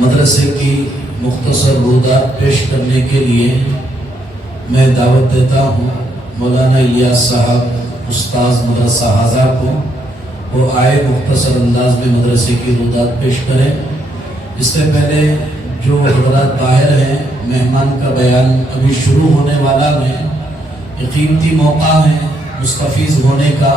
مدرسے کی مختصر روایات پیش کرنے کے لیے میں دعوت دیتا ہوں مولانا الیاس صاحب استاذ مدرسہ حاضہ کو، وہ آئے مختصر انداز میں مدرسے کی روایات پیش کریں۔ اس سے پہلے جو حضرات باہر ہیں، مہمان کا بیان ابھی شروع ہونے والا ہے، یہ قیمتی موقع ہے مستفیض ہونے کا،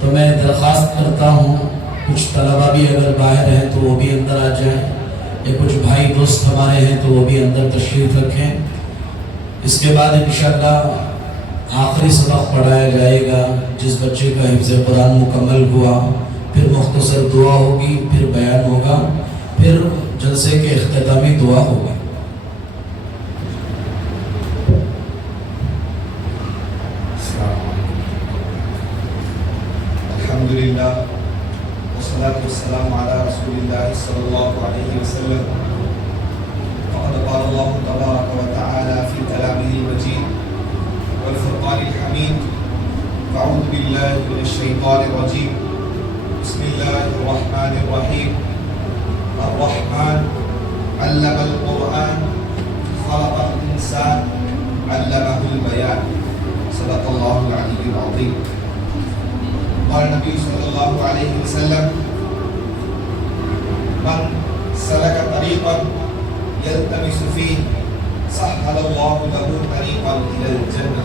تو میں درخواست کرتا ہوں کچھ طلبہ بھی اگر باہر ہیں تو وہ بھی اندر آ جائیں، یا کچھ بھائی دوست ہمارے ہیں تو وہ بھی اندر تشریف رکھیں۔ اس کے بعد انشاءاللہ آخری سبق پڑھایا جائے گا، جس بچے کا حفظ قرآن مکمل ہوا، پھر مختصر دعا ہوگی، پھر بیان ہوگا، پھر جلسے کے اختتامی دعا ہوگی۔ الحمدللہ والصلاة والسلام علی رسول اللہ صلی اللہ علیہ وسلم۔ فقد قال اللہ تبارک و تعالی فی کلامہ المجید والفرقان الحمید۔ اعوذ باللہ من الشیطان الرجیم، بسم اللہ الرحمن الرحیم۔ الرحمن علم القرآن خلق الانسان علمہ البیان۔ صدق اللہ العلی العظیم۔ قال نبی صلی اللہ علیہ وسلم من سلک طریقا یلتمس فیہ سہل اللہ له طریقا الی الجنہ،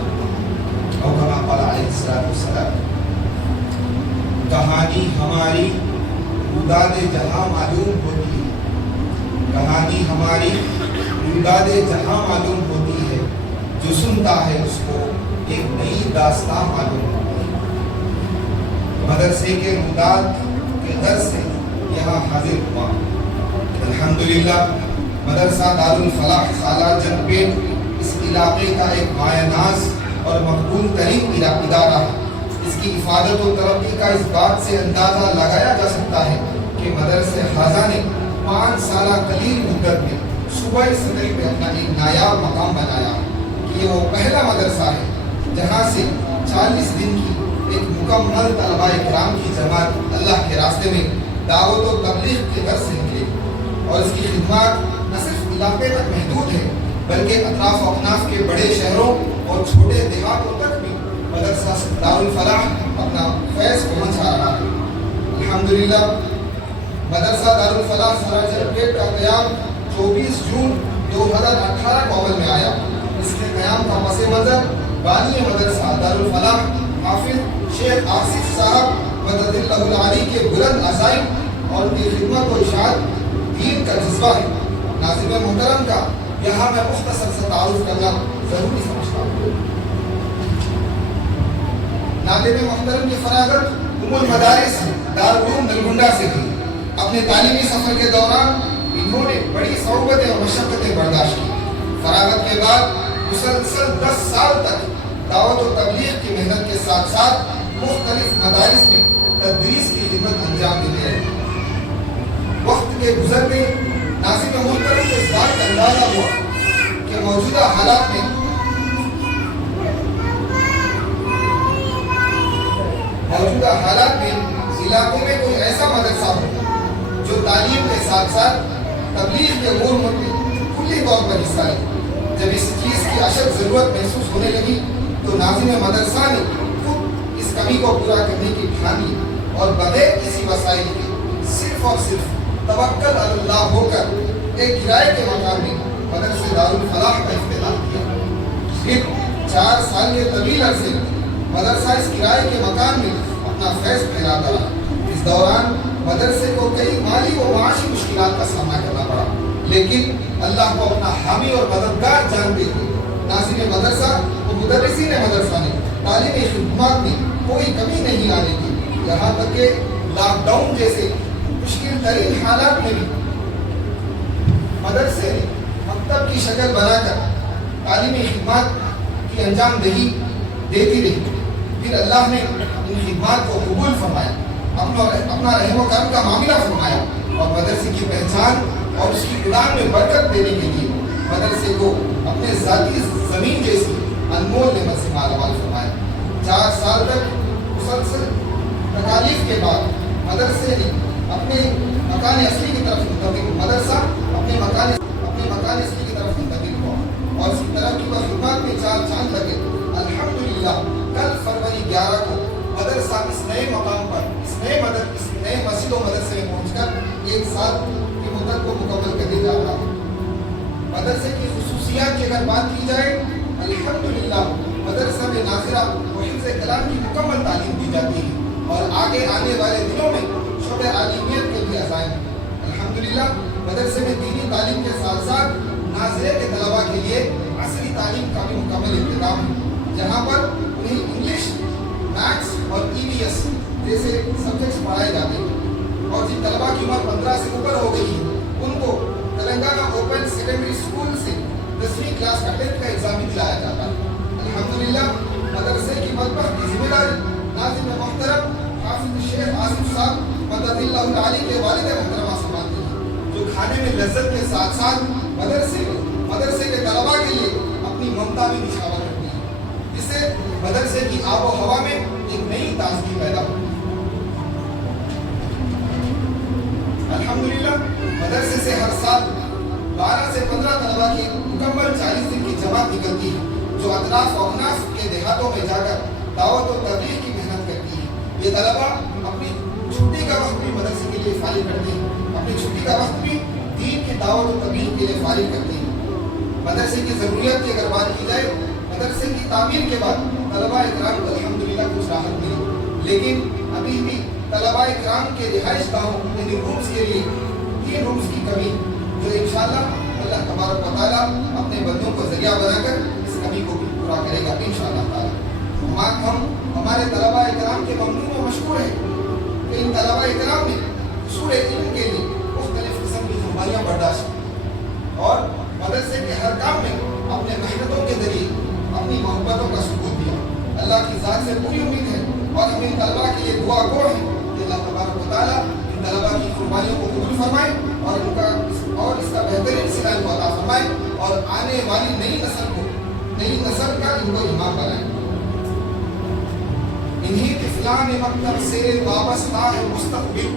او کما قال علیہ السلام۔ کہانی ہماری روداد جہاں معلوم ہوتی ہے، کہانی ہماری روداد جہاں معلوم ہوتی ہے، جو سنتا ہے اس کو ایک نئی داستان معلوم ہوتی ہے۔ مدرسے کے روداد کے در سے یہاں حاضر ہوا۔ الحمدللہ مدرسہ دارالفلاح سالار جنگپیٹ اس علاقے کا ایک مایہ ناز اور مقبول ترین ادارہ ہے۔ اس کی افادت و ترقی کا اس بات سے اندازہ لگایا جا سکتا ہے کہ مدرسہ حاضہ نے 5 سالہ قلیل مدت میں صوبائی سطح پہ اپنا ایک نایاب مقام بنایا کہ یہ وہ پہلا مدرسہ ہے جہاں سے 40 دن کی ایک مکمل طلباء کرام کی جماعت اللہ کے راستے میں دعوت و تبلیغ کے غرض سے نکلے، اور اس کی خدمات نہ صرف علاقے تک محدود ہے بلکہ اطراف و اکناف کے بڑے شہروں اور چھوٹے دیہاتوں تک بھی مدرسہ دارالفلاح اپنا فیض پہنچا رہا ہے۔ الحمدللہ مدرسہ دارالفلاح سالار جنگپیٹ کا قیام 24 جون 2018 کو عمل میں آیا۔ اس کے قیام کا پس منظر بانی مدرسہ دارالفلاح حافظ شیخ آصف صاحب مدد اللہ العالی کے بلند عزائم اور ان کی خدمت و اشاعت دین کا جذبہ ہے۔ ناظرین محترم کا یہاں میں مختصر سے تعارف کرنا ضروری سمجھتا ہوں۔ ناظرین محترم کی فراغت ام المدارس دارالعلوم نلگنڈا سے تھی۔ اپنے تعلیمی سفر کے دوران انہوں نے بڑی صعوبتیں اور مشقتیں برداشت کی۔ فراغت کے بعد مسلسل 10 سال تک دعوت و تبلیغ کی محنت کے ساتھ ساتھ مختلف مدارس میں تدریس کی خدمت انجام دیتے رہے۔ وقت کے گزر میں ناظرین محترم کو اس بات کا اندازہ ہوا کہ موجودہ حالات میں علاقوں میں کوئی ایسا مدرسہ ہو جو تعلیم کے ساتھ ساتھ تبلیغ کے امور میں کلی طور پر حصہ لے۔ جب اس چیز کی اشد ضرورت محسوس ہونے لگی تو ناظرین مدرسہ نے خود اس کمی کو پورا کرنے کی ٹھان لی اور بغیر کسی وسائل کے صرف اور صرف توکل علی اللہ ہو کر ایک کرائے کے مکان میں مدرسہ دارالفلاح کا افتتاح کیا۔ پھر 4 سال کے طویل عرصے مدرسہ اس کرائے کے مکان میں اپنا فیض پھیلاتا رہا۔ اس دوران مدرسے کو کئی مالی و معاشی مشکلات کا سامنا کرنا پڑا، لیکن اللہ کو اپنا حامی اور مددگار جانتے ہوئے ناظرین مدرسہ و مدرسین مدرسہ نے تعلیمی خدمات میں کوئی کمی نہیں آنے دی۔ یہاں تک کہ لاک ڈاؤن جیسے مشکل ترین حالات میں بھی مدرسے نے مکتب کی شکل بنا کر تعلیمی خدمات کی انجام دہی دیتی رہی۔ پھر اللہ نے ان خدمات کو قبول فرمایا، اپنا رحم و کرم کا معاملہ فرمایا، اور مدرسے کی پہچان اور اس کی اقدام میں برکت دینے کے لیے مدرسے کو اپنے ذاتی زمین جیسی انمول نعمت سے مالا مال فرمایا۔ 4 سال تک مسلسل تکالیف کے بعد مدرسے نے اپنے مکان اصلی کی طرف منتقل مدرسہ मदरसे की खसूसियात की अगर बात की जाए, अल्हम्दुलिल्लाह मदरसा में नाज़िरा व हिफ्ज़ कलाम की मुकम्मल तालीम दी जाती है और आगे आने वाले दिनों में शोबे आलिमियत के भी अज़ाइम है। अल्हम्दुलिल्लाह मदरसे में दीनी तालीम के साथ साथ नाज़िरे के तलबा के लिए असली तालीम का भी मुकम्मल इंतज़ाम है, जहाँ पर उन्हें इंग्लिश, मैथ्स और EVS जैसे सब्जेक्ट्स पढ़ाए जाते हैं और जिन तलबा की उम्र 15 से ऊपर हो गई है उनको तेलंगाना ओपन सेकेंडरी स्कूल से 10वीं क्लास का 10th का एग्जाम भी दिलाया जाता है। अल्हम्दुलिल्लाह मदरसे की मतबख की जिम्मेदारी नाज़िम मोहतरम हाफिज़ शेख आसिफ साहब मददिल्लाहु ताली के वालिद मोहतरमा संभालते हैं, जो खाने में लज्जत के साथ साथ मदरसे के तलबा के लिए अपनी ममता भी निछावर करती है, जिससे मदरसे की आबो हवा में एक नई ताजगी पैदा होती है। अल्हम्दुलिल्लाह मदरसे से हर साल 12 से 15 तलबा की मुकम्मल 40 दिन की जमात निकलती है, जो अतराफ और अनाफ के देहातों में जाकर दावत और तबलीग की मेहनत करती है। ये तलबा अपनी छुट्टी का वक्त भी मदरसे के लिए फारिग करते हैं, अपनी छुट्टी का वक्त भी दीन की दावत और तबलीग के लिए फारिग करते हैं। मदरसे की ज़रूरियत की अगर बात की जाए, मदरसे की तामीर के बाद तलबा इकराम को अल्हम्दुलिल्लाह कुछ राहत मिली, लेकिन अभी भी तलबा इकराम के रिहाइश गाहों यानी रूम्स के लिए 3 रूम्स की कमी, जो इंशाअल्लाह अल्लाह तबारक व तआला अपने बंदों को जरिया बनाकर इस कमी को भी पूरा करेगा इंशाअल्लाह ताला। हम हमारे तलबा इकराम के ममनून व मशकूर हैं कि इन तलबा इकराम ने सूरे इल्म के लिए मुख्तलिफ किस्म की जुर्मानियाँ बर्दाश्त की और मदरसे के हर काम में अपने मेहनतों के जरिए अपनी मोहब्बतों का सबूत दिया। अल्लाह की ज़ात से पूरी उम्मीद है और हम इन तलबा के लिए दुआ गो हैं कि अल्लाह तबारक व तआला इन तलबा की कुर्बानियों को कबूल फरमाए और इसका बेहतरीन सिला इनको अता फरमाए और आने वाली नई नस्ल का इनको इमाम बनाए। इन्हीं तिफलान मकतब से वाबस्ता है मुस्तकबिल,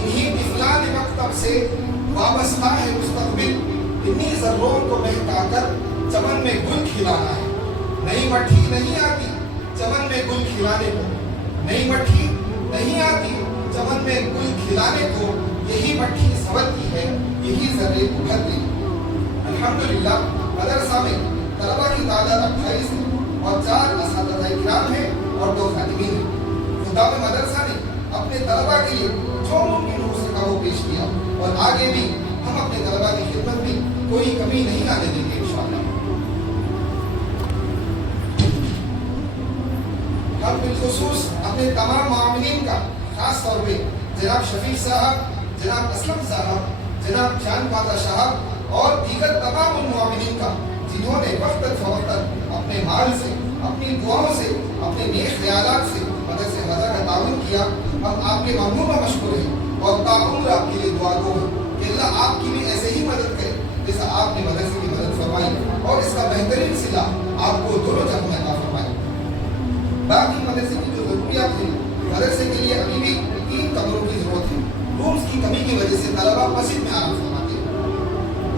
इन्हीं तिफलान मकतब से वाबस्ता है मुस्तकबिल, इन्हीं ज़र्रों को महकाकर चमन में गुल खिलाना है। नई मट्टी नहीं आती चमन में गुल खिलाने को, नई मट्टी नहीं आती चमन में गुल खिलाने को, यही मट्टी संवरती है, यही ज़र्रे उभरते हैं। अल्हम्दुलिल्लाह मदरसा में तलबा की तादाद 28 है और 4 असातिज़ा इकराम हैं और 2 खादिमीन हैं। खुदा में मदरसा ने अपने तलबा के लिए जो मुमकिन हो सका वो पेश किया और आगे भी हम अपने तलबा की खिदमत में कोई कमी नहीं आने देंगे इंशाअल्लाह। हम बिलखुसूस अपने तमाम मामलीन का खास तौर पे जनाब शफीक साहब, जनाब असलम साहब, जनाब जान पाता साहब और दीगर तमाम उन मामलीन का जिन्होंने वक्तन फवक्तन अपने माल से, अपनी दुआओं से, अपने नेक ख्यालात से मदरसे हज़ा का ताउन किया। हम आपके ममनून व मशकूर हैं और ताउम्र आपके लिए दुआ गो हैं कि अल्लाह आपकी भी ऐसे ही मदद करे जैसा आपने मदरसे की मदद फरमाई और इसका बेहतरीन सिला आपको दोनों जगह में अता फरमाए। बाकी मदरसे की जो ज़रूरियात हैं, मदरसे के लिए अभी भी 3 कमरों की ज़रूरत है। रूम्स की कमी की वजह से तलबा मस्जिद में आराम फरमाते हैं।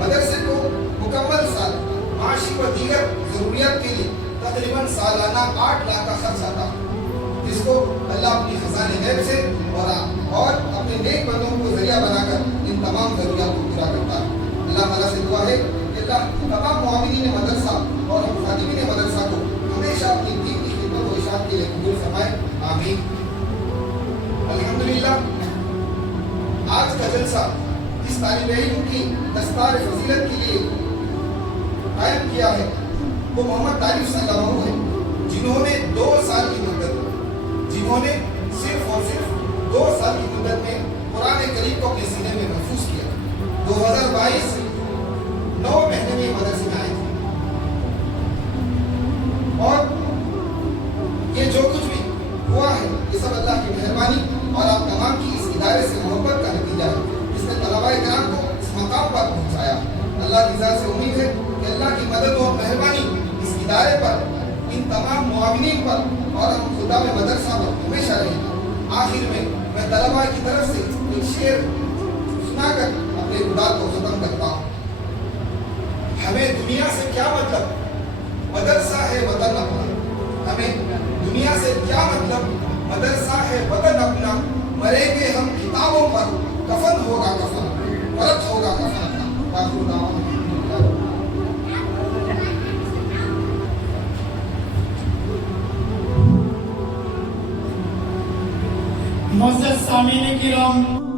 मदरसे को मुकम्मल साल माशी व दीगर ज़रूरियात के लिए तकरीबन सालाना 8 लाख का खर्च आता है, जिसको अल्लाह अपनी खजाने गैब से और अपने नेक बंदों को जरिया बनाकर इन तमाम ज़रूरियात को पूरा करता है। अल्लाह ताला से दुआ है कि अल्लाह तमाम मुआविनीन मदरसा और हम खादिमीन मदरसा को हमेशा अपनी दीन की खिदमत और इशाअत के लिए कबूल फरमाए, आमीन। अल्हम्दुलिल्लाह आज का जलसा जिस तालिब इल्म की दस्तार फजीलत के लिए कायम किया है वो मोहम्मद तारिफ सल्लल्लाहु है, जिन्होंने 2 साल की मुद्दत, जिन्होंने सिर्फ और सिर्फ 2 साल की मुद्दत में कुरान करीम को अपने सीने में महफूज किया। 2022 9 महीने में मदरसे में आए थे और ये जो कुछ भी हुआ है ये सब अल्लाह की मेहरबानी और आप तमाम की इस इदारे से मोहब्बत का नतीजा है, जिसने तलबा इकराम को इस मकाम पर पहुंचाया। अल्लाह की ज़ात से उम्मीद है कि अल्लाह की मदद और मेहरबानी इस इदारे पर, इन तमाम मुआविनीन पर और हम खुदा में मदरसा पर हमेशा रहेगी। आखिर में मैं तलबा की तरफ से एक शेर सुनाकर अपने गुदात को ख़त्म करता हूँ। हमें दुनिया से क्या मतलब, मदरसा है वतन अपना। हमें दुनिया से क्या मतलब, मदरसा है वतन अपना। मरेंगे हम किताबों पर, कफन होगा कफन, परत होगा कफन अपना। معزز سامعین کرام،